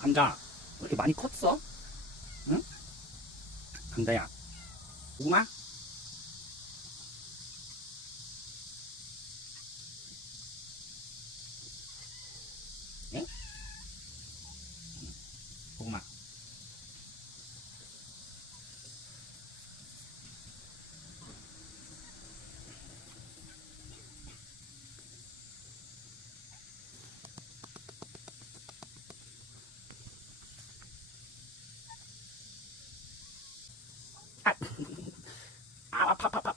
감자 왜 이렇게 많이 컸어? 응? 감자야. 고구마? 예? 고구마. 아, 아파, 아파, 아파.